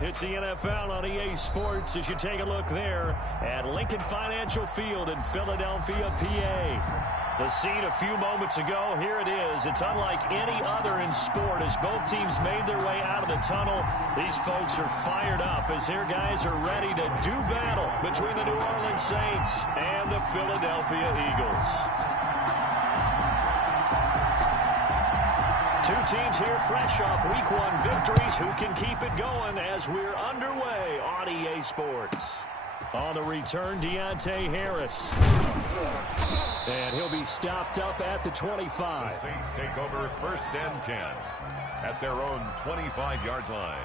It's the NFL on EA Sports as you take a look there at Lincoln Financial Field in Philadelphia, PA. The scene a few moments ago, here it is. It's unlike any other in sport as both teams made their way out of the tunnel. These folks are fired up as their guys are ready to do battle between the New Orleans Saints and the Philadelphia Eagles. Two teams here fresh off Week 1 victories. Who can keep it going as we're underway on EA Sports? On the return, Deontay Harris. And he'll be stopped up at the 25. The Saints take over 1st and 10 at their own 25-yard line.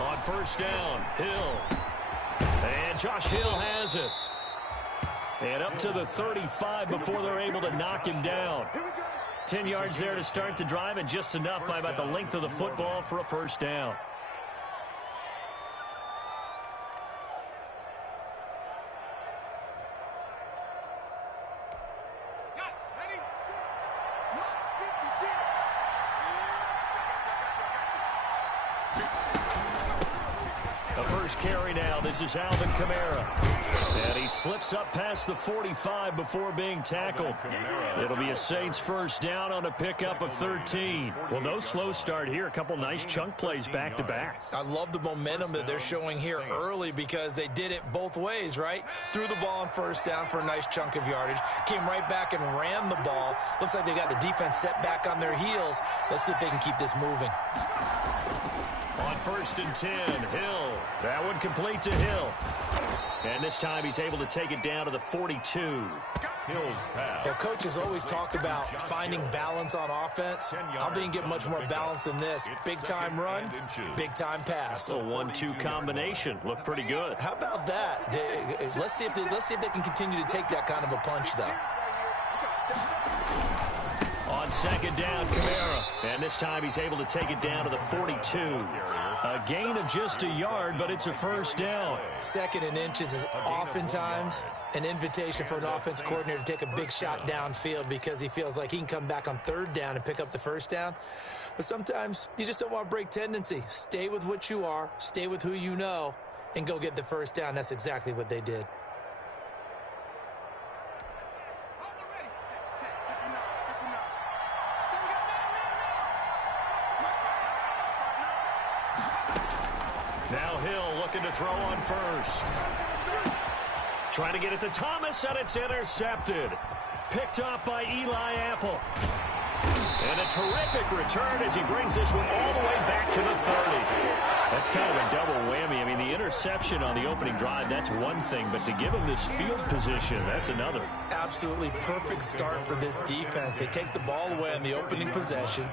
On 1st down, Hill. And Josh Hill has it. And up to the 35 before they're able to knock him down. 10 yards there to start the drive and just enough by about the length of the football for a 1st down. Carry now. This is Alvin Kamara. And he slips up past the 45 before being tackled. It'll be a Saints 1st down on a pickup of 13. Well, no slow start here. A couple nice chunk plays back-to-back. I love the momentum that they're showing here early because they did it both ways, right? Threw the ball on 1st down for a nice chunk of yardage. Came right back and ran the ball. Looks like they got the defense set back on their heels. Let's see if they can keep this moving. On 1st and 10, Hill. That one complete to Hill. And this time he's able to take it down to the 42. Hill's pass. Well, coaches always talk about finding balance on offense. I don't think you can get much more balance than this. Big-time run, big-time pass. A 1-2 combination. Looked pretty good. How about that? Let's see if they can continue to take that kind of a punch, though. On 2nd down, Kamara. And this time he's able to take it down to the 42. A gain of just a yard, but it's a 1st down. 2nd and inches is oftentimes an invitation for an offense coordinator to take a big shot downfield because he feels like he can come back on 3rd down and pick up the 1st down. But sometimes you just don't want to break tendency. Stay with what you are, stay with who you know, and go get the 1st down. That's exactly what they did. Now Hill looking to throw on 1st. Trying to get it to Thomas, and it's intercepted. Picked off by Eli Apple. And a terrific return as he brings this one all the way back to the 30. That's kind of a double whammy. I mean, the interception on the opening drive, that's one thing, but to give him this field position, that's another. Absolutely perfect start for this defense. They take the ball away on the opening possession.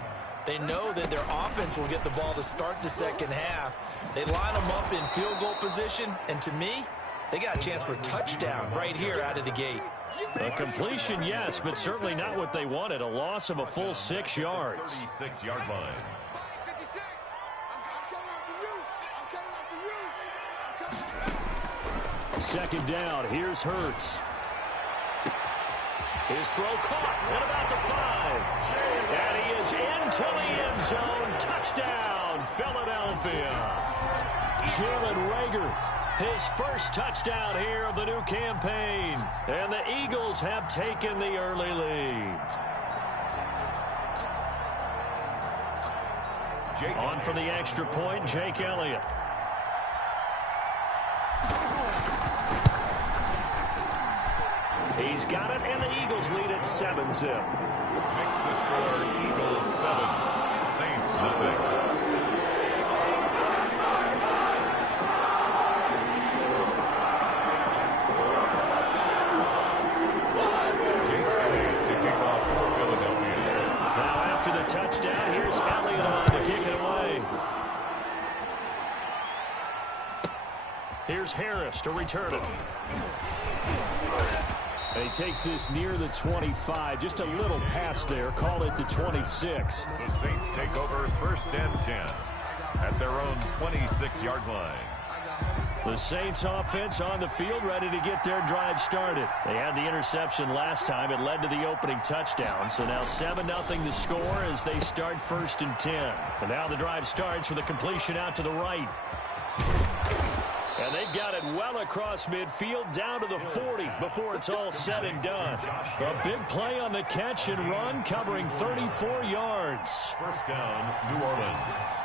They know that their offense will get the ball to start the 2nd half. They line them up in field goal position, and to me, they got a chance for a touchdown right here out of the gate. A completion, yes, but certainly not what they wanted. A loss of a full 6 yards. 36-yard line. 2nd down, here's Hurts. His throw caught at about the 5. And he is into the end zone. Touchdown, Philadelphia. Jalen Reagor, his 1st touchdown here of the new campaign. And the Eagles have taken the early lead. On for the extra point, Jake Elliott. He's got it, and the Eagles lead at 7-zip. Makes the score Eagles 7, Saints nothing. Touchdown. Here's Elliott on to kick it away. Here's Harris to return it. He takes this near the 25, just a little past there, call it the 26. The Saints take over 1st and 10 at their own 26-yard line. The Saints offense on the field, ready to get their drive started. They had the interception last time. It led to the opening touchdown. So now 7-0 the score as they start 1st and 10. And now the drive starts with a completion out to the right. And they've got it well across midfield down to the 40 before it's all said and done. A big play on the catch and run, covering 34 yards. 1st down, New Orleans.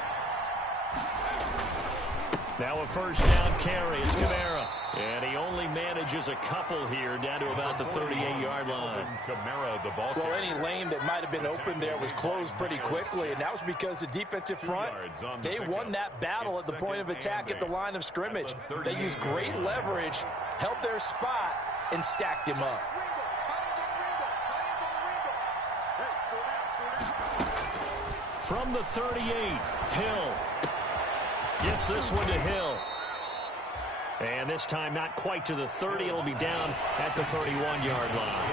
Now a 1st down carry. It's Kamara. And he only manages a couple here down to about the 38-yard line. Kamara, the ball. Well, any lane that might have been open there was closed pretty quickly, and that was because the defensive front, they won that battle at the point of attack at the line of scrimmage. They used great leverage, held their spot, and stacked him up. From the 38, Hill. Gets this one to Hill. And this time not quite to the 30. It'll be down at the 31-yard line.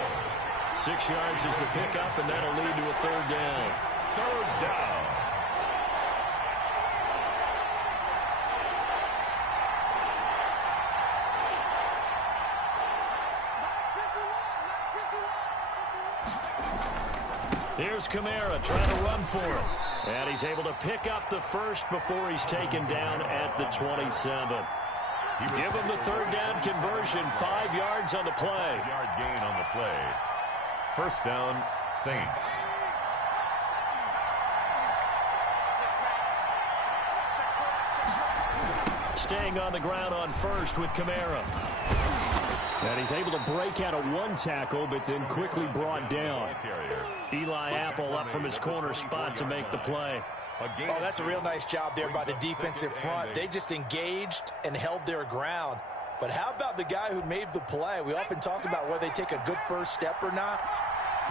6 yards is the pickup, and that'll lead to a 3rd down. 3rd down. Here's Kamara trying to run for it. And he's able to pick up the 1st before he's taken down at the 27. Give him the 3rd down conversion. 5 yards on the play. 5-yard gain on the play. 1st down, Saints. Staying on the ground on 1st with Kamara. And he's able to break out of 1 tackle, but then quickly brought down. Eli Apple up from his corner spot to make the play. Oh, that's a real nice job there by the defensive front. They just engaged and held their ground. But how about the guy who made the play? We often talk about whether they take a good first step or not.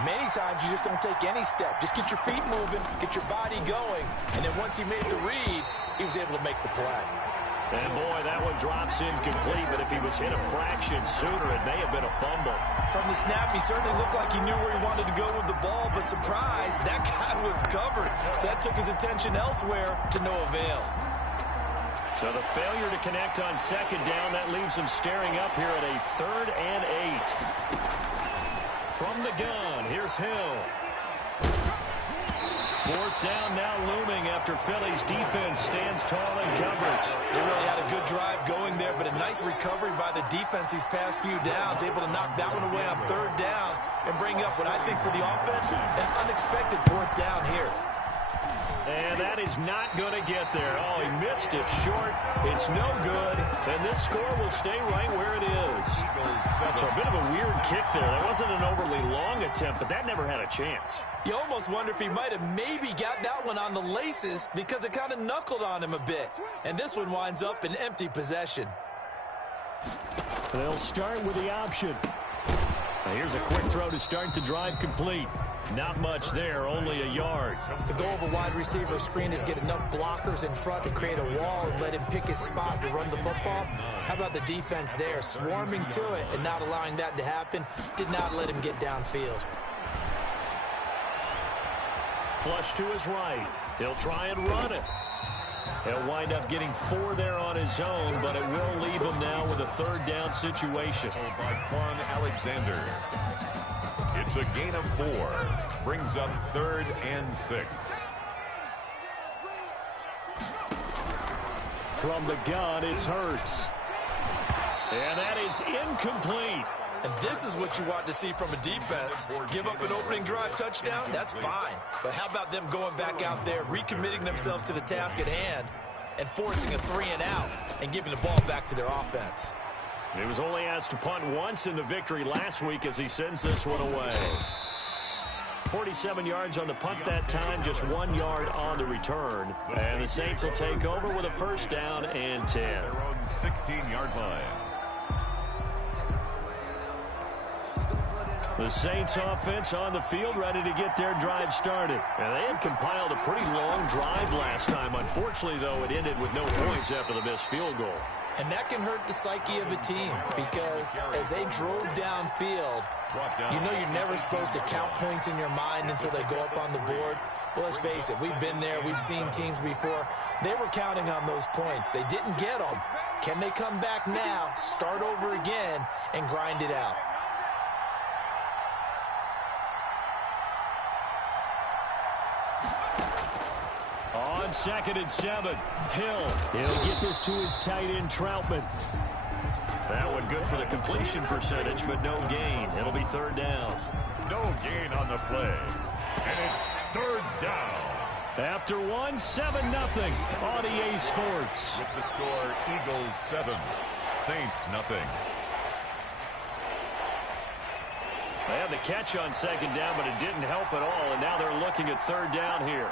Many times you just don't take any step. Just get your feet moving, get your body going. And then once he made the read, he was able to make the play. And boy, that one drops incomplete, but if he was hit a fraction sooner, it may have been a fumble. From the snap, he certainly looked like he knew where he wanted to go with the ball, but surprise, that guy was covered. So that took his attention elsewhere to no avail. So the failure to connect on 2nd down, that leaves him staring up here at a 3rd and 8. From the gun, here's Hill. 4th down now looming after Philly's defense stands tall in coverage. They really had a good drive going there, but a nice recovery by the defense these past few downs, able to knock that one away on 3rd down and bring up what I think for the offense, an unexpected 4th down here. And that is not going to get there. Oh, he missed it short. It's no good. And this score will stay right where it is. So a bit of a weird kick there. That wasn't an overly long attempt, but that never had a chance. You almost wonder if he might have maybe got that one on the laces because it kind of knuckled on him a bit. And this one winds up in empty possession. They'll start with the option. Now here's a quick throw to start the drive complete. Not much there, only a yard. The goal of a wide receiver screen is get enough blockers in front to create a wall and let him pick his spot to run the football. How about the defense there, swarming to it and not allowing that to happen? Did not let him get downfield. Flush to his right. He'll try and run it. He'll wind up getting 4 there on his own, but it will leave him now with a 3rd down situation. By Quan Alexander. It's a gain of 4. Brings up 3rd and 6. From the gun, it's Hurts. And that is incomplete. And this is what you want to see from a defense. Give up an opening drive touchdown, that's fine. But how about them going back out there, recommitting themselves to the task at hand, and forcing a 3 and out, and giving the ball back to their offense. He was only asked to punt once in the victory last week as he sends this one away. 47 yards on the punt that time, just 1 yard on the return. And the Saints will take over with a 1st down and 10. Their own 16-yard line. The Saints offense on the field ready to get their drive started. And they had compiled a pretty long drive last time. Unfortunately, though, it ended with no points after the missed field goal. And that can hurt the psyche of a team because as they drove downfield, you know you're never supposed to count points in your mind until they go up on the board. But let's face it, we've been there. We've seen teams before. They were counting on those points. They didn't get them. Can they come back now, start over again, and grind it out? On 2nd and 7, Hill. He'll get this to his tight end, Troutman. That one good for the completion percentage, but no gain. It'll be 3rd down. No gain on the play. And it's 3rd down. After 1, 7-0 on EA Sports. With the score, Eagles 7, Saints nothing. They had the catch on 2nd down, but it didn't help at all, and now they're looking at 3rd down here.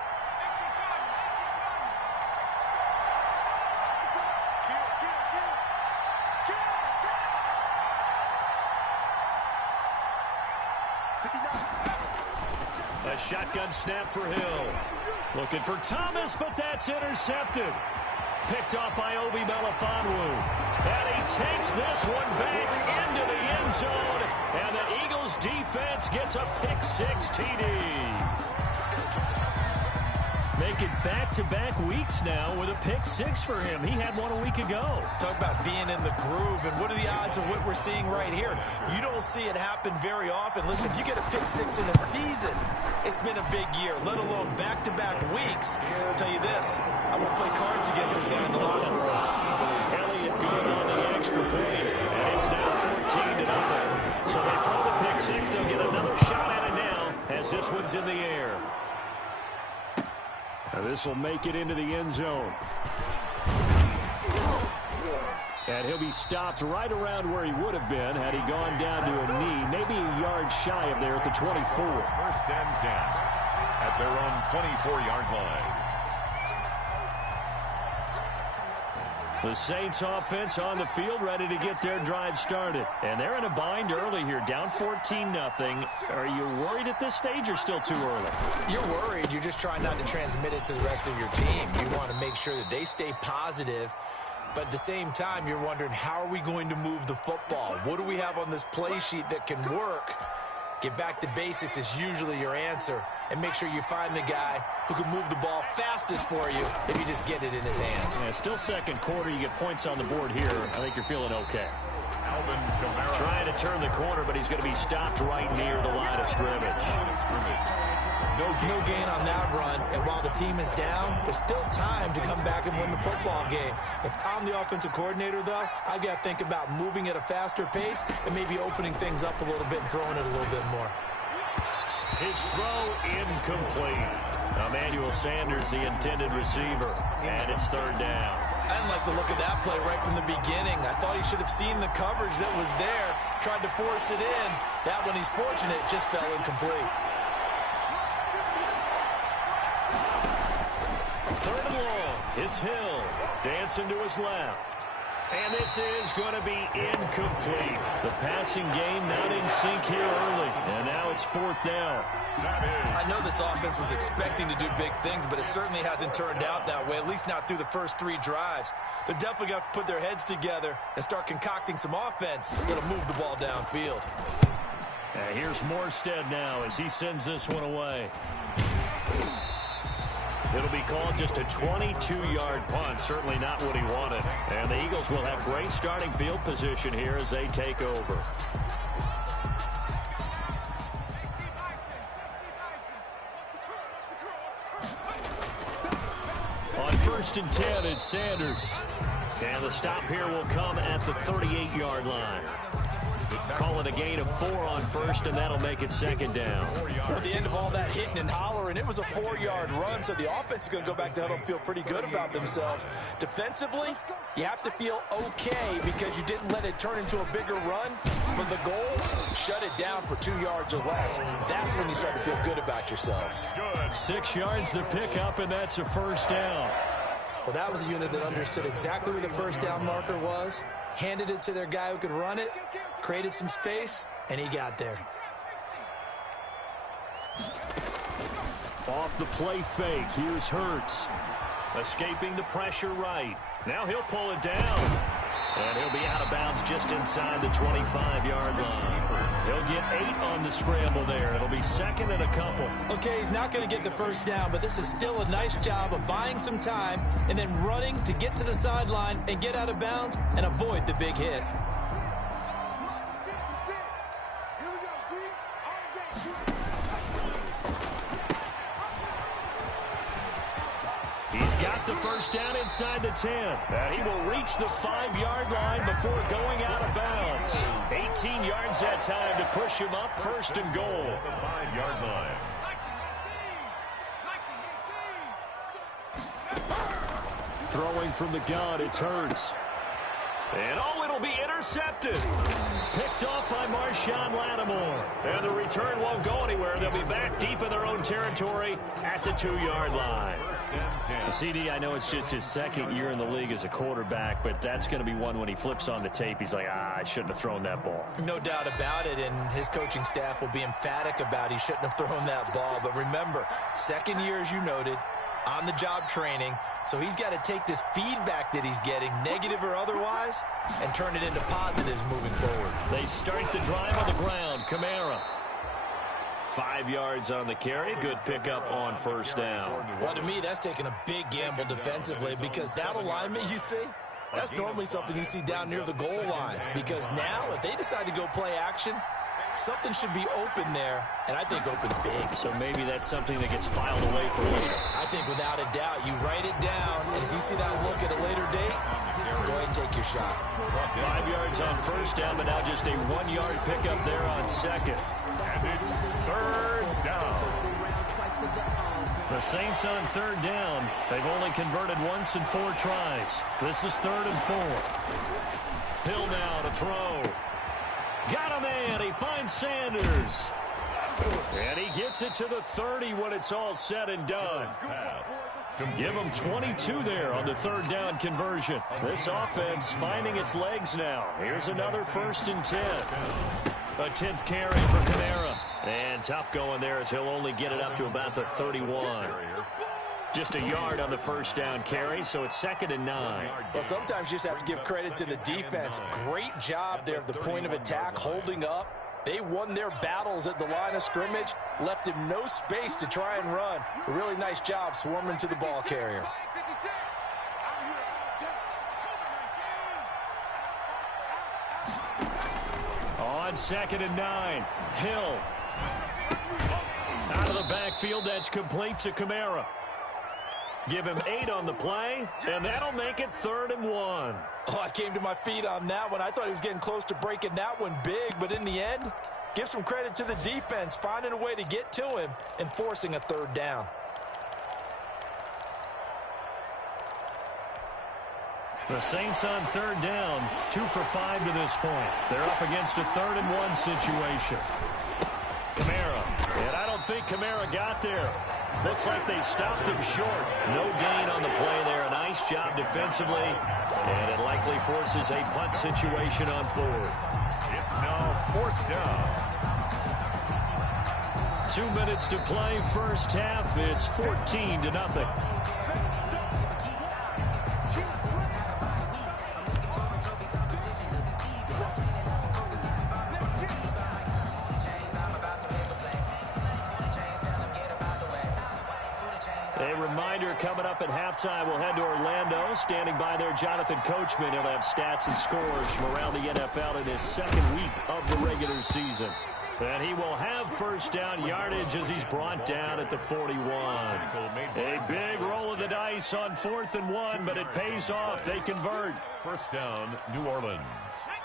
A shotgun snap for Hill. Looking for Thomas, but that's intercepted. Picked off by Obi Melifonwu. And he takes this one back into the end zone. And the Eagles defense gets a pick-6 TD. Making back-to-back weeks now with a pick-6 for him. He had one a week ago. Talk about being in the groove, and what are the odds of what we're seeing right here? You don't see it happen very often. Listen, if you get a pick-6 in a season, it's been a big year, let alone back-to-back weeks. I'll tell you this, I'm going to play cards against this guy in the locker room. Elliott good on the extra point, and it's now 14-0. So they throw the pick-6. They'll get another shot at it now as this one's in the air. This will make it into the end zone. And he'll be stopped right around where he would have been had he gone down to a knee, maybe a yard shy of there at the 24. 1st and 10 at their own 24-yard line. The Saints offense on the field ready to get their drive started. And they're in a bind early here, down 14-0. Are you worried at this stage or still too early? You're worried. You're just trying not to transmit it to the rest of your team. You want to make sure that they stay positive. But at the same time, you're wondering, how are we going to move the football? What do we have on this play sheet that can work? Get back to basics is usually your answer. And make sure you find the guy who can move the ball fastest for you if you just get it in his hands. Yeah, still 2nd quarter. You get points on the board here. I think you're feeling okay. Alvin Kamara. Trying to turn the corner, but he's going to be stopped right near the line of scrimmage. No gain on that run, and while the team is down, there's still time to come back and win the football game. If I'm the offensive coordinator, though, I've got to think about moving at a faster pace and maybe opening things up a little bit and throwing it a little bit more. His throw incomplete. Emmanuel Sanders, the intended receiver, and it's 3rd down. I didn't like the look of that play right from the beginning. I thought he should have seen the coverage that was there, tried to force it in. That one, he's fortunate, just fell incomplete. 3rd and long. It's Hill. Dancing to his left. And this is going to be incomplete. The passing game not in sync here early. And now it's 4th down. I know this offense was expecting to do big things, but it certainly hasn't turned out that way, at least not through the first 3 drives. They're definitely going to have to put their heads together and start concocting some offense that'll move the ball downfield. And here's Morstead now as he sends this one away. It'll be called just a 22-yard punt, certainly not what he wanted. And the Eagles will have great starting field position here as they take over. On 1st and 10, it's Sanders. And the stop here will come at the 38-yard line. Call it a gain of 4 on 1st, and that'll make it 2nd down. At the end of all that hitting and hollering, it was a 4-yard run, so the offense is going to go back to huddle and feel pretty good about themselves. Defensively, you have to feel okay because you didn't let it turn into a bigger run. But the goal, shut it down for 2 yards or less. That's when you start to feel good about yourselves. 6 yards the pickup, and that's a 1st down. Well, that was a unit that understood exactly where the 1st down marker was, handed it to their guy who could run it, created some space, and he got there. Off the play fake, here's Hurts. Escaping the pressure right. Now he'll pull it down. And he'll be out of bounds just inside the 25-yard line. He'll get 8 on the scramble there. It'll be second and a couple. Okay, he's not going to get the first down, but this is still a nice job of buying some time and then running to get to the sideline and get out of bounds and avoid the big hit. He's got the first down inside the 10. And he will reach the 5-yard line before going out of bounds. 18 yards that time to push him up, first and goal. The 5-yard line. Throwing from the gun, it's Hurts. And it'll be intercepted. Picked off by Marshawn Lattimore. And the return won't go anywhere. They'll be back deep in their own territory at the 2-yard line. CD, I know it's just his second year in the league as a quarterback, but that's going to be one when he flips on the tape. He's like, I shouldn't have thrown that ball. No doubt about it, and his coaching staff will be emphatic about he shouldn't have thrown that ball. But remember, second year, as you noted, on-the-job training, so he's got to take this feedback that he's getting, negative or otherwise, and turn it into positives moving forward. They start the drive on the ground. Kamara. 5 yards on the carry. Good pickup on first down. Well, to me, that's taking a big gamble defensively because that alignment you see, that's normally something you see down near the goal line. Because now, if they decide to go play action, something should be open there, and I think open big. So maybe that's something that gets filed away for later. I think without a doubt, you write it down, and if you see that look at a later date, go ahead and take your shot. 5 yards on first down, but now just a 1-yard pickup there on second. And it's third down. The Saints on third down. They've only converted once in 4 tries. This is 3rd and 4. Hill now to throw. Got a man. He finds Sanders. And he gets it to the 30 when it's all said and done. Give him 22 there on the 3rd down conversion. This offense finding its legs now. Here's another 1st and 10. A 10th carry for Kamara. And tough going there as he'll only get it up to about the 31. Just a yard on the first down carry, so it's 2nd and 9. Well, sometimes you just have to give credit to the defense. Great job there at the point of attack, holding up. They won their battles at the line of scrimmage, left him no space to try and run. A really nice job swarming to the ball carrier. On 2nd and 9, Hill. Out of the backfield, that's complete to Kamara. Give him 8 on the play, and that'll make it 3rd and 1. Oh, I came to my feet on that one. I thought he was getting close to breaking that one big, but in the end, give some credit to the defense, finding a way to get to him and forcing a 3rd down. The Saints on 3rd down, 2 for 5 to this point. They're up against a 3rd and 1 situation. Kamara, and I don't think Kamara got there. Looks like they stopped him short. No gain on the play there. A nice job defensively. And it likely forces a punt situation on 4th. It's now 4th down. 2 minutes to play first half. It's 14-0. Coming up at halftime, we'll head to Orlando. Standing by there, Jonathan Coachman. He'll have stats and scores from around the NFL in his 2nd week of the regular season. And he will have first down yardage as he's brought down at the 41. A big roll of the dice on 4th and 1, but it pays off. They convert. First down, New Orleans.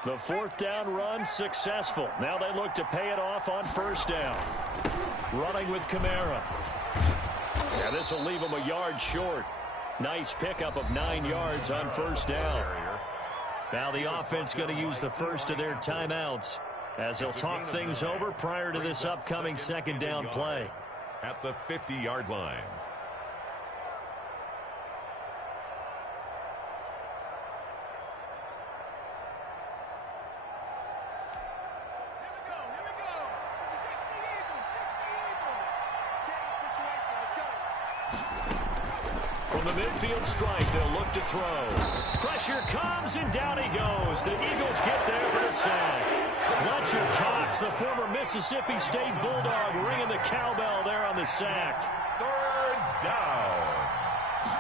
The 4th down run successful. Now they look to pay it off on first down. Running with Kamara. Yeah, this will leave him a yard short. Nice pickup of 9 yards on first down. Now the offense going to use the first of their timeouts as they'll talk things over prior to this upcoming 2nd down play. At the 50-yard line. From the midfield stripe, they'll look to throw. Pressure comes, and down he goes. The Eagles get there for the sack. Fletcher Cox, the former Mississippi State Bulldog, ringing the cowbell there on the sack. Third down.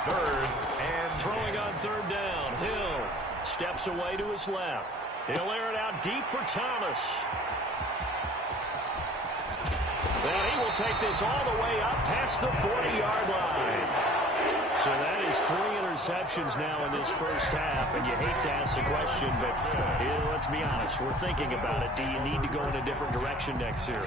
Third and throwing on third down. Hill steps away to his left. He'll air it out deep for Thomas. And he will take this all the way up past the 40-yard line. So that is 3 interceptions now in this first half, and you hate to ask the question, but let's be honest, we're thinking about it. Do you need to go in a different direction next year?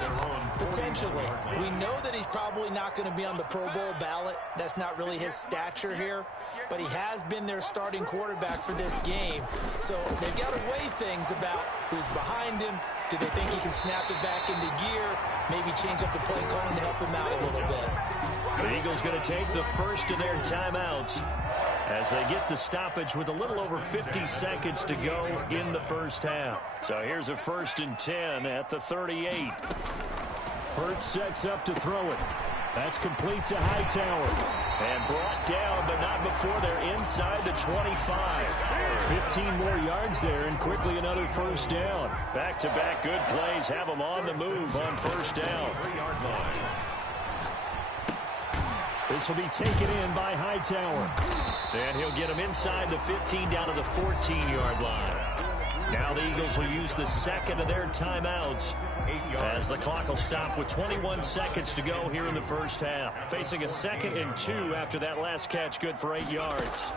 Potentially. We know that he's probably not going to be on the Pro Bowl ballot. That's not really his stature here, but he has been their starting quarterback for this game. So they've got to weigh things about who's behind him. Do they think he can snap it back into gear? Maybe change up the play calling to help him out a little bit. The Eagles going to take the first of their timeouts as they get the stoppage with a little over 50 seconds to go in the first half. So here's a 1st and 10 at the 38. Hurts sets up to throw it. That's complete to Hightower. And brought down, but not before they're inside the 25. 15 more yards there, and quickly another first down. Back-to-back good plays have them on the move on first down. 3-yard line. This will be taken in by Hightower. And he'll get him inside the 15 down to the 14-yard line. Now the Eagles will use the second of their timeouts as the clock will stop with 21 seconds to go here in the first half. Facing a 2nd and 2 after that last catch, good for 8 yards.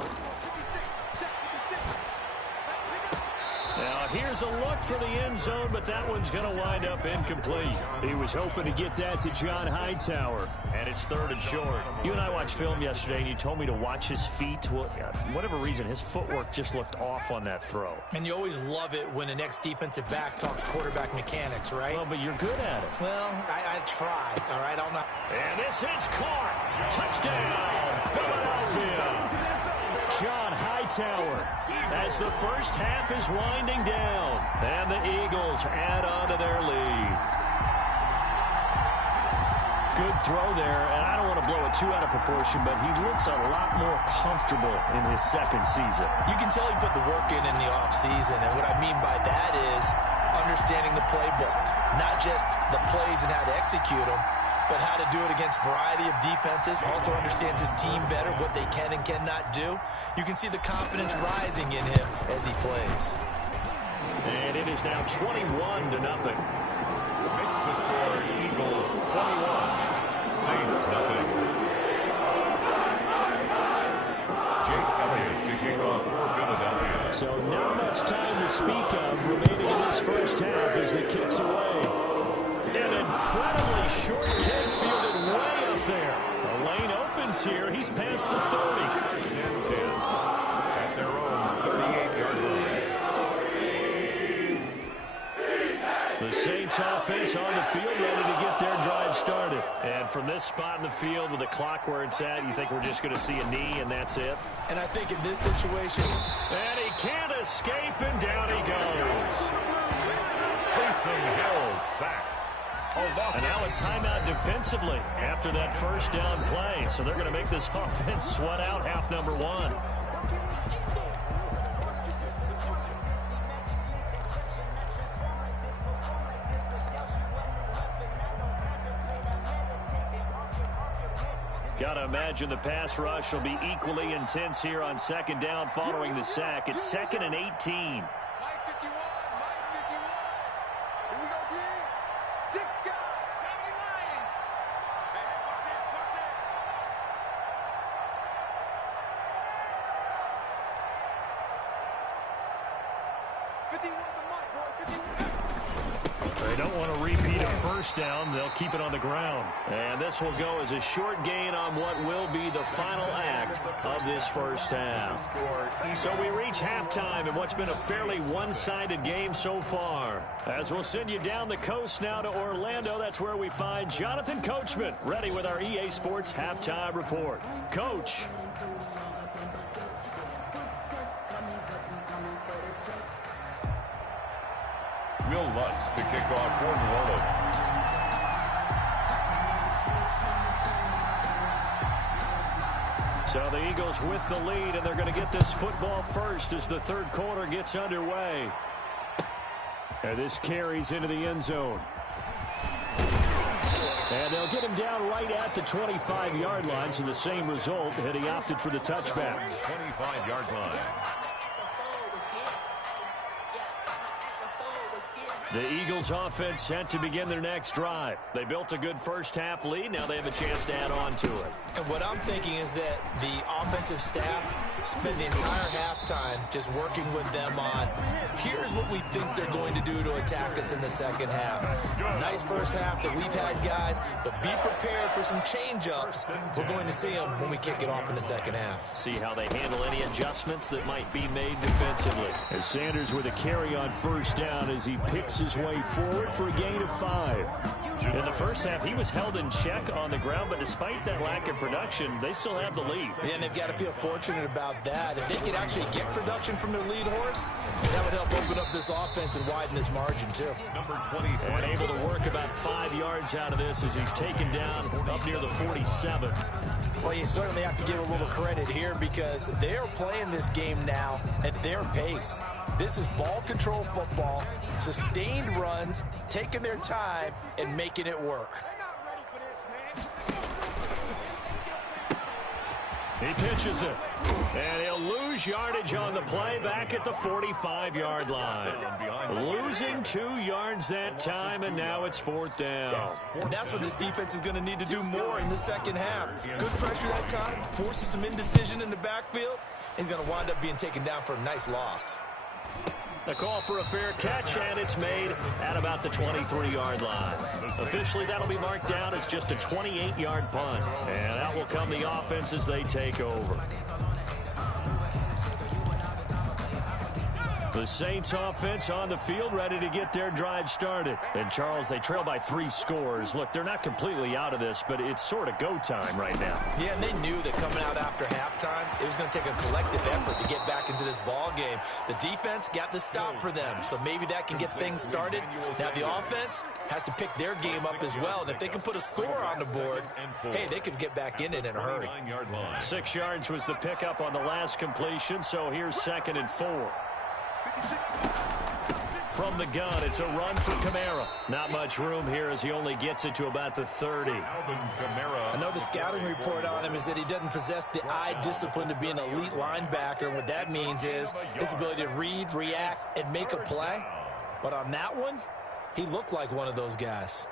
Now here's a look for the end zone, but that one's going to wind up incomplete. He was hoping to get that to John Hightower, and it's 3rd and short. You and I watched film yesterday, and you told me to watch his feet. Well, for whatever reason, his footwork just looked off on that throw. And you always love it when the next defensive back talks quarterback mechanics, right? Well, but you're good at it. Well, I try, all right? I'm not. And this is caught. Touchdown, Philadelphia. John Hightower as the first half is winding down, and the Eagles add on to their lead. Good throw there, and I don't want to blow it too out of proportion, but he looks a lot more comfortable in his second season. You can tell he put the work in the offseason, and what I mean by that is understanding the playbook, not just the plays and how to execute them, but how to do it against a variety of defenses. Also understands his team better, what they can and cannot do. You can see the confidence rising in him as he plays. And it is now 21-0. Makes the score Eagles 21, Saints nothing. Jake Elliott to kick off for Philadelphia. So not much time to speak of remaining in this first half as the kick's away. An incredibly short kick fielded way up there. The lane opens here. He's past the 30. And 10 at their own 38-yard line. The Saints offense on the field ready to get their drive started. And from this spot in the field with the clock where it's at, you think we're just going to see a knee and that's it? And I think in this situation... And he can't escape, and down he goes. Taysom Hill sacked. And now a timeout defensively after that first down play. So they're going to make this offense sweat out half number 1. Got to imagine the pass rush will be equally intense here on second down following the sack. It's 2nd and 18. They don't want to repeat a first down. They'll keep it on the ground. And this will go as a short gain on what will be the final act of this first half. So we reach halftime in what's been a fairly one-sided game so far. As we'll send you down the coast now to Orlando, that's where we find Jonathan Coachman ready with our EA Sports Halftime Report. Coach. Will Lutz to kick off for New Orleans. So the Eagles with the lead, and they're going to get this football first as the third quarter gets underway. And this carries into the end zone. And they'll get him down right at the 25-yard line, so the same result, and he opted for the touchback. 25-yard line. The Eagles offense set to begin their next drive. They built a good first-half lead. Now they have a chance to add on to it. And what I'm thinking is that the offensive staff spend the entire halftime just working with them on, here's what we think they're going to do to attack us in the second half. Nice first half that we've had, guys, but be prepared for some change-ups. We're going to see them when we kick it off in the second half. See how they handle any adjustments that might be made defensively. As Sanders with a carry on first down as he picks his way forward for a gain of 5. In the first half, he was held in check on the ground, but despite that lack of production, they still have the lead. Yeah, and they've got to feel fortunate about that. If they could actually get production from their lead horse, that would help open up this offense and widen this margin, too. Number 23. And able to work about 5 yards out of this as he's taken down up near the 47. Well, you certainly have to give a little credit here because they're playing this game now at their pace. This is ball control football, sustained runs, taking their time, and making it work. He pitches it, and he'll lose yardage on the play back at the 45-yard line. Losing 2 yards that time, and now it's 4th down. And that's what this defense is going to need to do more in the second half. Good pressure that time, forces some indecision in the backfield. He's going to wind up being taken down for a nice loss. A call for a fair catch, and it's made at about the 23-yard line. Officially, that'll be marked down as just a 28-yard punt. And out will come the offense as they take over. The Saints offense on the field ready to get their drive started. And, Charles, they trail by 3 scores. Look, they're not completely out of this, but it's sort of go time right now. Yeah, and they knew that coming out after halftime, it was going to take a collective effort to get back into this ball game. The defense got the stop for them, so maybe that can get things started. Now, the offense has to pick their game up as well, and if they can put a score on the board, hey, they could get back in it in a hurry. 6 yards was the pickup on the last completion, so here's 2nd and 4. From the gun, it's a run for Kamara. Not much room here as he only gets it to about the 30. I know the scouting report on him is that he doesn't possess the eye discipline to be an elite linebacker. And what that means is his ability to read, react, and make a play. But on that one, he looked like one of those guys.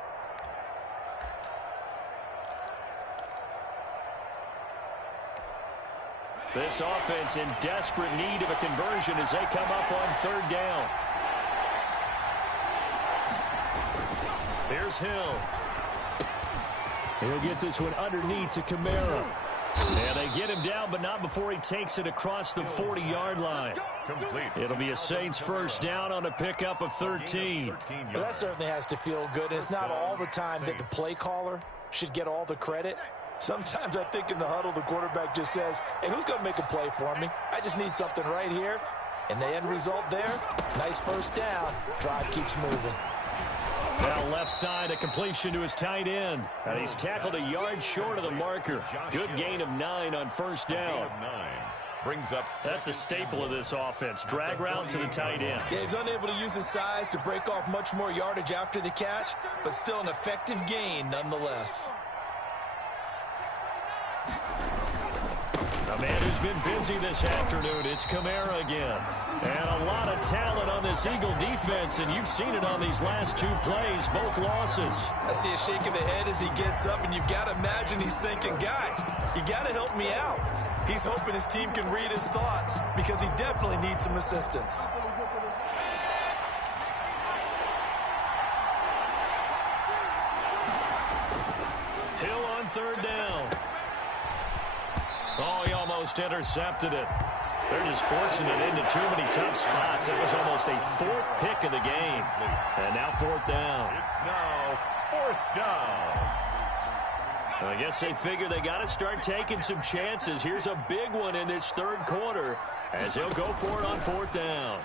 This offense in desperate need of a conversion as they come up on 3rd down. Here's Hill. He'll get this one underneath to Kamara. And they get him down, but not before he takes it across the 40-yard line. Complete. It'll be a Saints first down on a pickup of 13. Well, that certainly has to feel good. It's not all the time that the play caller should get all the credit. Sometimes I think in the huddle, the quarterback just says, hey, who's going to make a play for me? I just need something right here. And the end result there, nice first down. Drive keeps moving. Now left side, a completion to his tight end. And he's tackled a yard short of the marker. Good gain of 9 on first down. Brings up. That's a staple of this offense. Drag route to the tight end. Yeah, he's unable to use his size to break off much more yardage after the catch, but still an effective gain nonetheless. A man who's been busy this afternoon, it's Kamara again. And a lot of talent on this Eagle defense, and you've seen it on these last 2 plays, both losses. I see a shake of the head as he gets up, and you've got to imagine he's thinking, guys, you got to help me out. He's hoping his team can read his thoughts because he definitely needs some assistance. Hill on 3rd down. Oh, he almost intercepted it. They're just forcing it into too many tough spots. That was almost a 4th pick of the game. And now 4th down. It's now 4th down. I guess they figure they got to start taking some chances. Here's a big one in this 3rd quarter as he'll go for it on 4th down.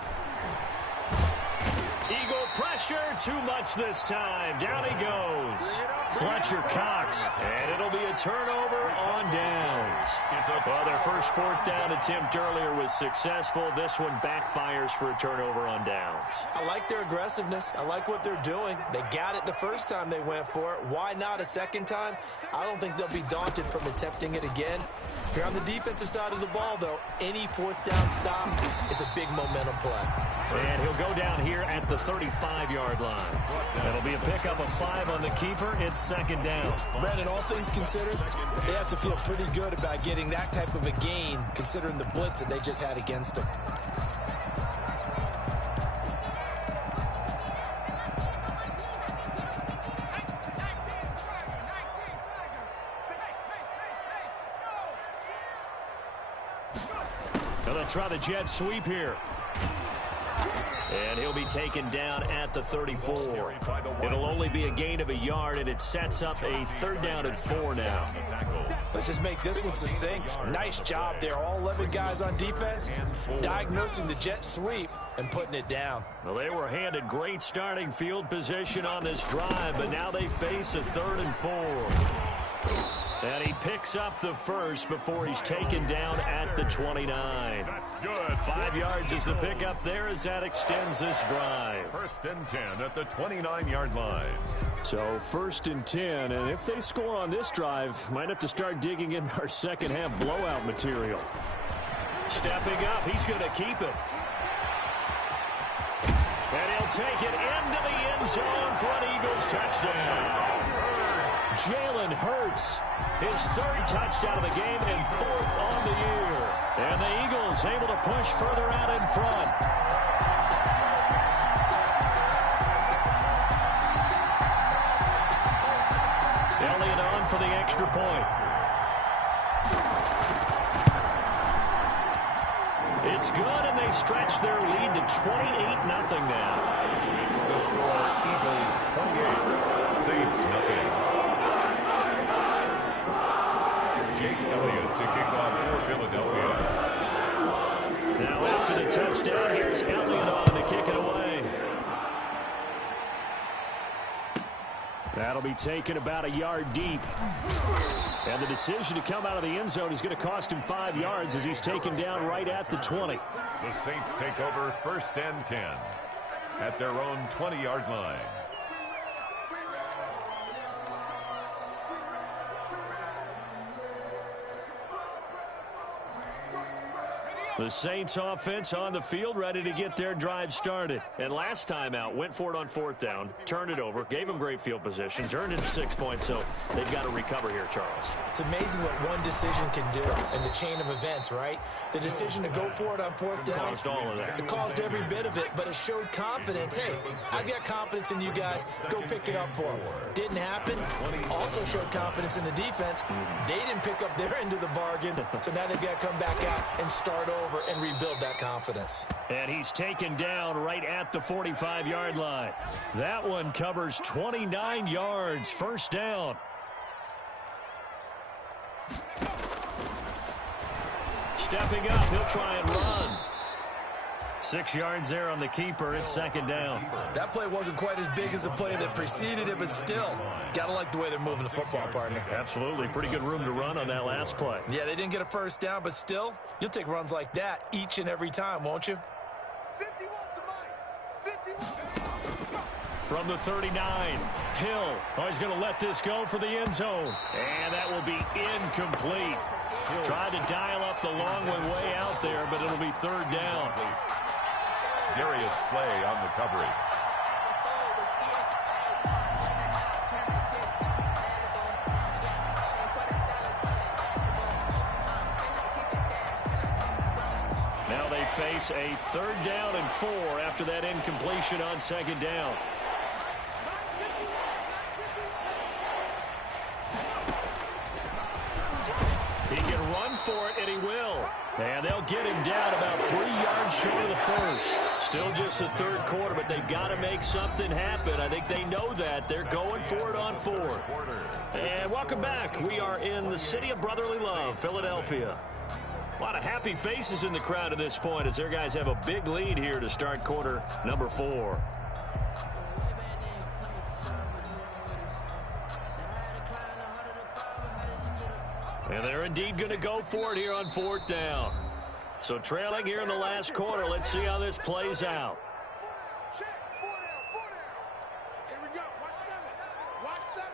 Eagle pressure, too much this time. Down he goes. Fletcher Cox, and it'll be a turnover on downs. Well, their first fourth down attempt earlier was successful. This one backfires for a turnover on downs. I like their aggressiveness. I like what they're doing. They got it the first time they went for it. Why not a second time? I don't think they'll be daunted from attempting it again. If you're on the defensive side of the ball, though, any fourth down stop is a big momentum play. And he'll go down here at the 35-yard line. That'll be a pickup of 5 on the keeper. It's second down. Brandon, all things considered, they have to feel pretty good about getting that type of a gain, considering the blitz that they just had against them. They'll try the jet sweep here. And he'll be taken down at the 34. It'll only be a gain of a yard, and it sets up a third down and 4 now. Let's just make this one succinct. Nice job there. All 11 guys on defense diagnosing the jet sweep and putting it down. Well, they were handed great starting field position on this drive, but now they face a third and 4. And he picks up the first before he's taken down at the 29. That's good. 5 yards is the pickup there as that extends this drive. First and 10 at the 29-yard line. So first and 10, and if they score on this drive, might have to start digging in our second half blowout material. Stepping up, he's going to keep it. And he'll take it into the end zone for an Eagles touchdown. Jalen Hurts, his third touchdown of the game and 4th on the year. And the Eagles able to push further out in front. Elliott on for the extra point. It's good, and they stretch their lead to 28-0 now. It's the score, Eagles 28, Saints nothing. Jake Elliott to kick off for Philadelphia. Now after the touchdown, here's Elliott on to kick it away. That'll be taken about a yard deep. And the decision to come out of the end zone is going to cost him 5 yards as he's taken down right at the 20. The Saints take over first and 10 at their own 20-yard line. The Saints offense on the field, ready to get their drive started. And last time out, went for it on 4th down, turned it over, gave them great field position, turned it to 6 points, so they've got to recover here, Charles. It's amazing what one decision can do in the chain of events, right? The decision to go for it on 4th down. Caused all of that. It caused every bit of it, but it showed confidence. Hey, I've got confidence in you guys. Go pick it up for them. Didn't happen. Also showed confidence in the defense. They didn't pick up their end of the bargain, so now they've got to come back out and start over and rebuild that confidence. And he's taken down right at the 45-yard line. That one covers 29 yards, first down. Stepping up, he'll try and run. 6 yards there on the keeper. It's second down. That play wasn't quite as big as the play that preceded it, but still, gotta like the way they're moving the football, partner. Absolutely. Pretty good room to run on that last play. Yeah, they didn't get a first down, but still, you'll take runs like that each and every time, won't you? 51 to Mike. 51. From the 39, Hill. Oh, he's going to let this go for the end zone. And that will be incomplete. Tried to dial up the long way out there, but it'll be third down. Darius Slay on the coverage. Now they face a third down and 4 after that incompletion on second down. He can run for it, and he will. And they'll get him down about 3 yards short of the first. Still just the third quarter, but they've got to make something happen. I think they know that. They're going for it on 4th. And welcome back. We are in the city of brotherly love, Philadelphia. A lot of happy faces in the crowd at this point as their guys have a big lead here to start quarter number 4. And they're indeed going to go for it here on 4th down. So trailing here in the last quarter. Let's see how this plays out. Check. 4 down. Here we go. Watch 7. Watch 7.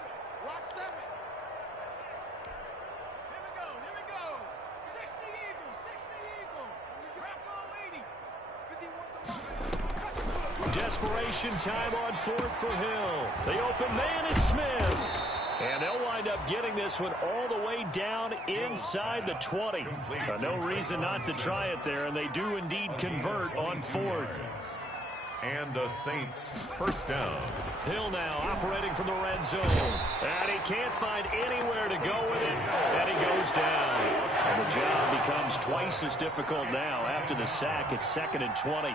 Watch 7. Here we go. 60 Eagle. Bravo 80. 51 to Desperation time on 4th for Hill. The open man is Smith. And they'll wind up getting this one all the way down inside the 20. No reason not to try it there, and they do indeed convert on 4th. And the Saints first down. Hill now operating from the red zone. And he can't find anywhere to go with it, and he goes down. And the job becomes twice as difficult now. After the sack, it's 2nd and 20.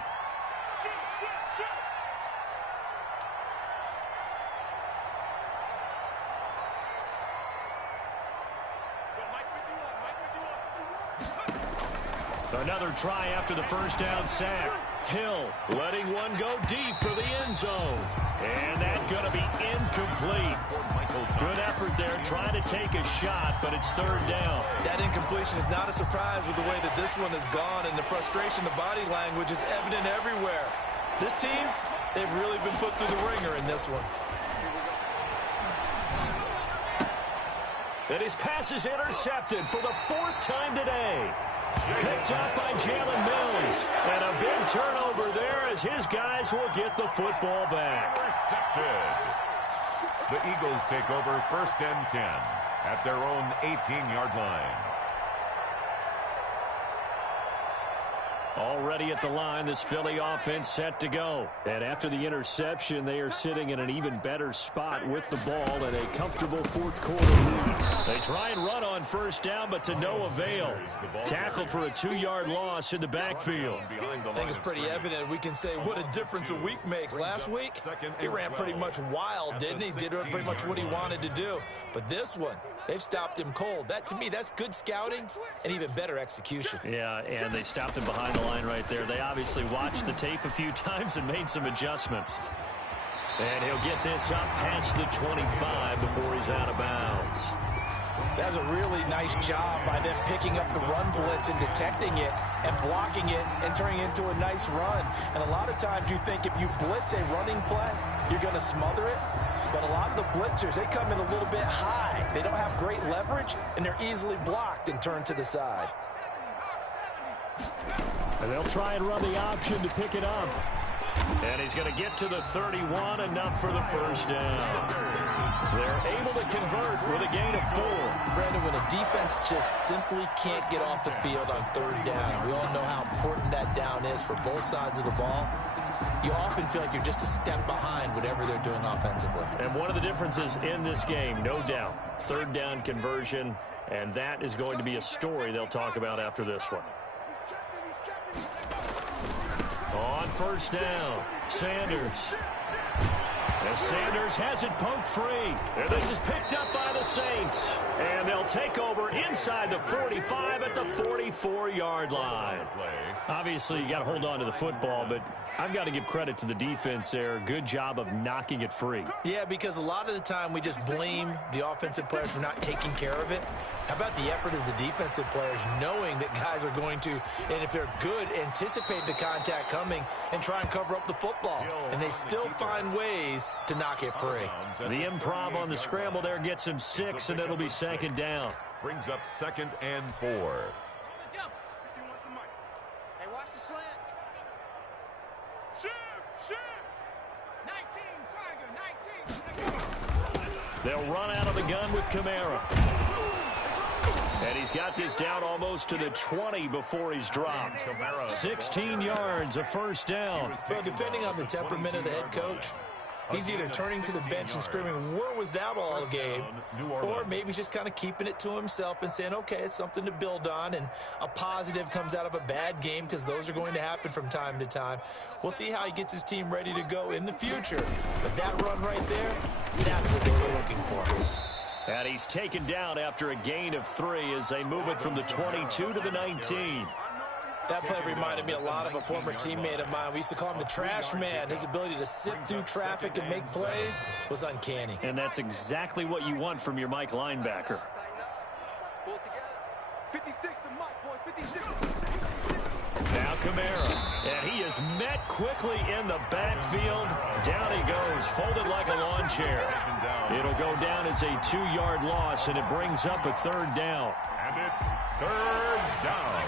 Another try after the first down sack. Hill letting one go deep for the end zone. And that's going to be incomplete. Good effort there trying to take a shot, but it's 3rd down. That incompletion is not a surprise with the way that this one has gone, and the frustration, the body language is evident everywhere. This team, they've really been put through the ringer in this one. And his pass is intercepted for the 4th time today. Picked up by Jalen Mills. And a big turnover there as his guys will get the football back. Intercepted. The Eagles take over 1st and 10 at their own 18-yard line. Already at the line, this Philly offense set to go. And after the interception, they are sitting in an even better spot with the ball in a comfortable 4th quarter lead. They try and run on 1st down, but to no avail. Tackled for a 2-yard loss in the backfield. I think it's pretty evident. We can say what a difference a week makes. Last week, he ran pretty much wild, didn't he? Did pretty much what he wanted to do. But this one, they've stopped him cold. That, to me, that's good scouting and even better execution. Yeah, and they stopped him behind the line right there. They obviously watched the tape a few times and made some adjustments. And he'll get this up past the 25 before he's out of bounds. That's a really nice job by them picking up the run blitz and detecting it and blocking it and turning it into a nice run. And a lot of times you think if you blitz a running play, you're going to smother it. But a lot of the blitzers, they come in a little bit high. They don't have great leverage, and they're easily blocked and turned to the side. And they'll try and run the option to pick it up. And he's going to get to the 31, enough for the 1st down. They're able to convert with a gain of 4. Brandon, when a defense just simply can't get off the field on 3rd down, we all know how important that down is for both sides of the ball. You often feel like you're just a step behind whatever they're doing offensively. And one of the differences in this game, no doubt, 3rd down conversion, and that is going to be a story they'll talk about after this one. On 1st down, Sanders. As Sanders has it poked free. And this is picked up by the Saints. And they'll take over inside the 45 at the 44-yard line. Obviously, you got to hold on to the football, but I've got to give credit to the defense there. Good job of knocking it free. Yeah, because a lot of the time we just blame the offensive players for not taking care of it. How about the effort of the defensive players knowing that guys are going to, and if they're good, anticipate the contact coming and try and cover up the football. And they still find ways to knock it free. The improv on the scramble there gets him 6, and it'll be 2nd down. Brings up 2nd and 4. Hey, watch the slant. Shoot! 19. They'll run out of the gun with Kamara. And he's got this down almost to the 20 before he's dropped. 16 yards, a 1st down. Well, depending on the temperament of the head coach, he's either turning to the bench and screaming, where was that all game? Or maybe he's just kind of keeping it to himself and saying, okay, it's something to build on, and a positive comes out of a bad game because those are going to happen from time to time. We'll see how he gets his team ready to go in the future. But that run right there, that's what they were looking for. And he's taken down after a gain of 3 as they move it from the 22 to the 19. That play reminded me a lot of a former teammate of mine. We used to call him the trash man. His ability to sift through traffic and make plays was uncanny. And that's exactly what you want from your Mike linebacker. Pull it together. 56 to Mike, boys. 56. Now Kamara, and he is met quickly in the backfield. Down he goes, folded like a lawn chair. It'll go down as a 2-yard loss, and it brings up a third down. And it's third down.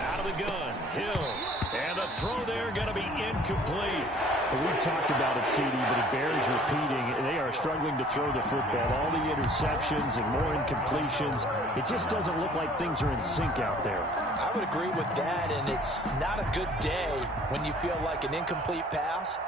Out of the gun, Hill. And the throw there going to be incomplete. Well, we've talked about it, CD, but it bears repeating. They are struggling to throw the football. All the interceptions and more incompletions. It just doesn't look like things are in sync out there. I would agree with that, and it's not a good day when you feel like an incomplete pass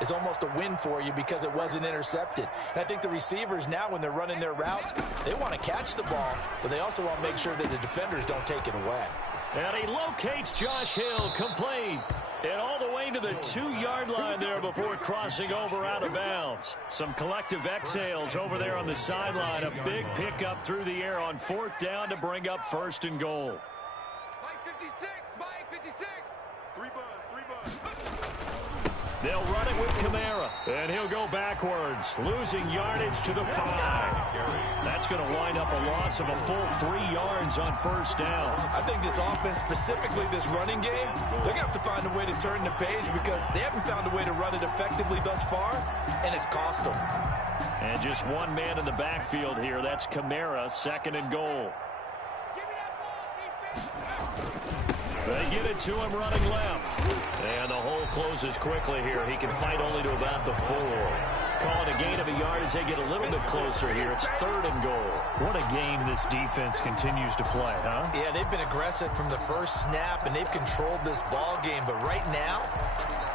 is almost a win for you because it wasn't intercepted. And I think the receivers now, when they're running their routes, they want to catch the ball, but they also want to make sure that the defenders don't take it away. And he locates Josh Hill, complete. And all the way to the 2-yard line there before crossing over out of bounds. Some collective exhales over there on the sideline. A big pickup through the air on 4th down to bring up 1st and goal. Mike 56, Mike 56. 3 buds. They'll run it with Kamara, and he'll go backwards, losing yardage to the 5. That's going to wind up a loss of a full 3 yards on 1st down. I think this offense, specifically this running game, they're going to have to find a way to turn the page because they haven't found a way to run it effectively thus far, and it's cost them. And just one man in the backfield here. That's Kamara, 2nd and goal. Give me that ball, defense. They get it to him running left. And the hole closes quickly here. He can fight only to about the 4. Call it a gain of a yard as they get a little bit closer here. It's 3rd and goal. What a game this defense continues to play, huh? Yeah, they've been aggressive from the first snap, and they've controlled this ball game. But right now,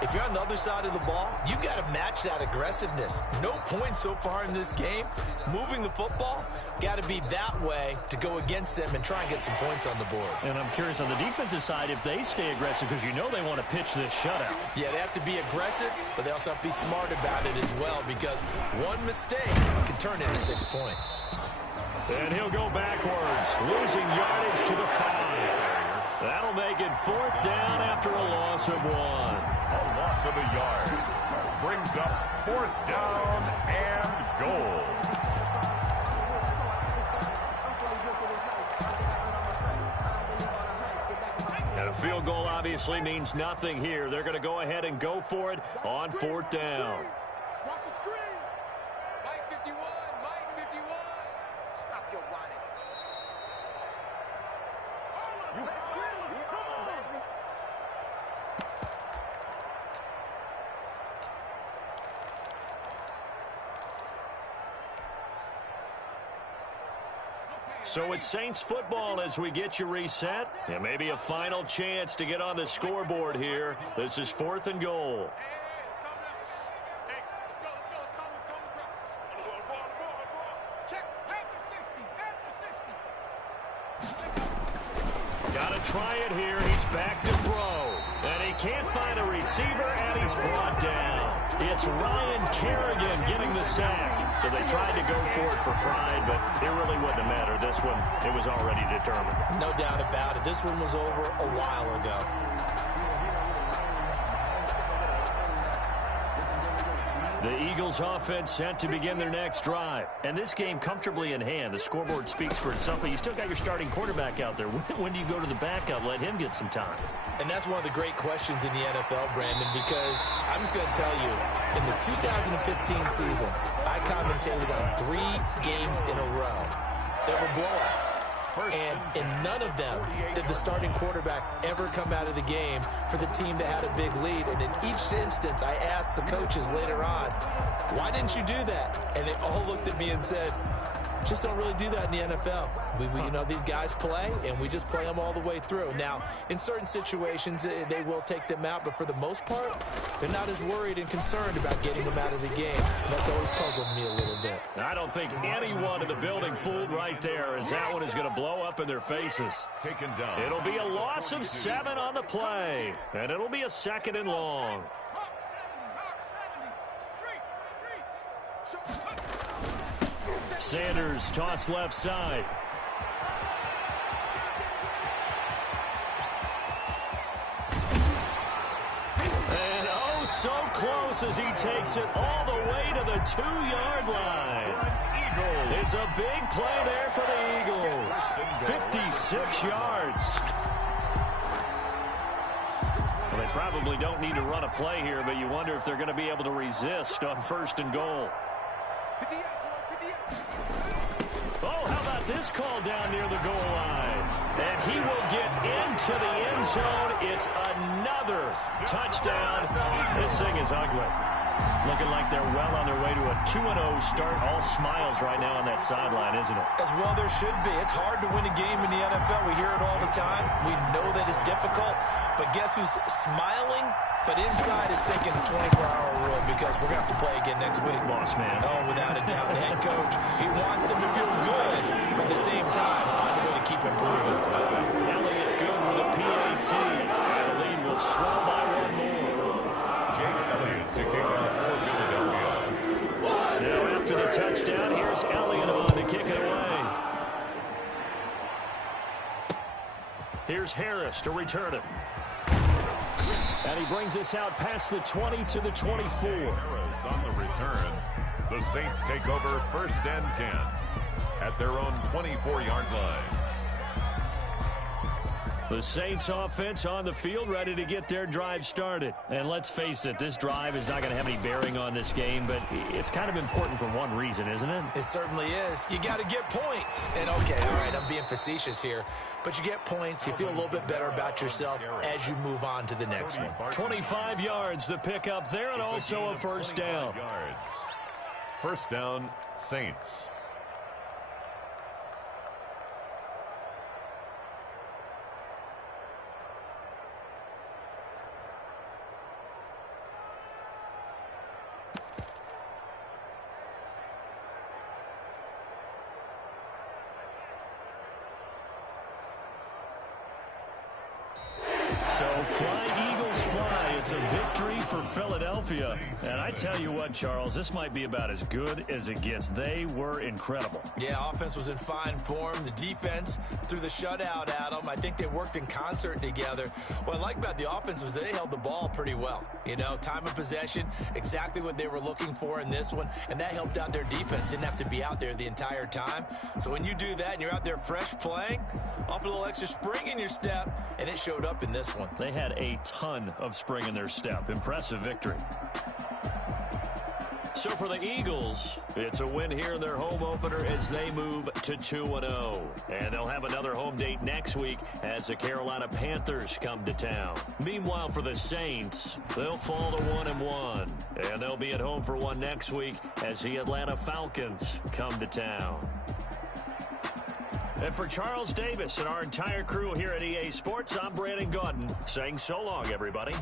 if you're on the other side of the ball, you got to match that aggressiveness. No points so far in this game. Moving the football, got to be that way to go against them and try and get some points on the board. And I'm curious on the defensive side if they stay aggressive because you know they want to pitch this shutout. Yeah, they have to be aggressive, but they also have to be smart about it as well because one mistake can turn into 6 points. And he'll go backwards, losing yardage to the 5. That'll make it 4th down after a loss of 1. A loss of a yard. Brings up 4th down and goal. And a field goal obviously means nothing here. They're going to go ahead and go for it on 4th down. Watch the screen. Mike 51, Mike 51. Stop your running. Come on. So it's Saints football as we get you reset. And maybe a final chance to get on the scoreboard here. This is 4th and goal. Hey, let's go. Let's come across. Ball. Check. At the 60. Got to try it here. He's back to throw. And he can't find a receiver, and he's brought down. It's Ryan Kerrigan getting the sack. So they tried to go for it for pride, but it really wouldn't have mattered. This one, it was already determined. No doubt about it. This one was over a while ago. The Eagles offense set to begin their next drive. And this game comfortably in hand. The scoreboard speaks for itself, but you still got your starting quarterback out there. When do you go to the backup? Let him get some time. And that's one of the great questions in the NFL, Brandon, because I'm just going to tell you, in the 2015 season, I commentated on 3 games in a row. There were blowouts. And in none of them did the starting quarterback ever come out of the game for the team that had a big lead. And in each instance, I asked the coaches later on, why didn't you do that? And they all looked at me and said, just don't really do that in the NFL. You know, these guys play, and we just play them all the way through. Now, in certain situations, they will take them out, but for the most part, they're not as worried and concerned about getting them out of the game. And that's always puzzled me a little bit. I don't think anyone in the building fooled right there, as that one is going to blow up in their faces. Taken down. It'll be a loss of 7 on the play, and it'll be a 2nd and long. Sanders toss left side. And oh, so close as he takes it all the way to the 2-yard line. It's a big play there for the Eagles. 56 yards. Well, they probably don't need to run a play here, but you wonder if they're going to be able to resist on 1st and goal. Oh, how about this call down near the goal line? And he will get into the end zone. It's another touchdown. This thing is ugly. Looking like they're well on their way to a 2-0 start. All smiles right now on that sideline, isn't it? As well there should be. It's hard to win a game in the NFL. We hear it all the time. We know that it's difficult. But guess who's smiling? But inside is thinking 24-hour rule because we're going to have to play again next week. Boss man. Oh, without a doubt. The head coach, he wants them to feel good, but at the same time, find a way to keep improving. Elliott good with a PAT. The lead will swell by 1 more. Jake Elliott to kick off for Philadelphia. Now after the touchdown, here's Elliott on to kick it away. Here's Harris to return it. And he brings us out past the 20 to the 24. Harris on the return. The Saints take over 1st and 10 at their own 24-yard line. The Saints offense on the field, ready to get their drive started. And let's face it, this drive is not going to have any bearing on this game, but it's kind of important for one reason, isn't it? It certainly is. You got to get points. And okay, all right, I'm being facetious here, but you get points, you feel a little bit better about yourself as you move on to the next one. 25 yards the pick up there, and also a 1st down. 1st down, Saints. So fly, Eagles, fly. It's a victory for Philadelphia. And I tell you what, Charles, this might be about as good as it gets. They were incredible. Yeah, offense was in fine form. The defense threw the shutout at them. I think they worked in concert together. What I like about the offense was they held the ball pretty well. You know, time of possession, exactly what they were looking for in this one. And that helped out their defense. Didn't have to be out there the entire time. So when you do that and you're out there fresh playing, off a little extra spring in your step, and it showed up in this one. They had a ton of spring in their step. Impressive victory. So for the Eagles, it's a win here in their home opener as they move to 2-0. And they'll have another home date next week as the Carolina Panthers come to town. Meanwhile, for the Saints, they'll fall to 1-1. And they'll be at home for one next week as the Atlanta Falcons come to town. And for Charles Davis and our entire crew here at EA Sports, I'm Brandon Gaudin saying so long, everybody.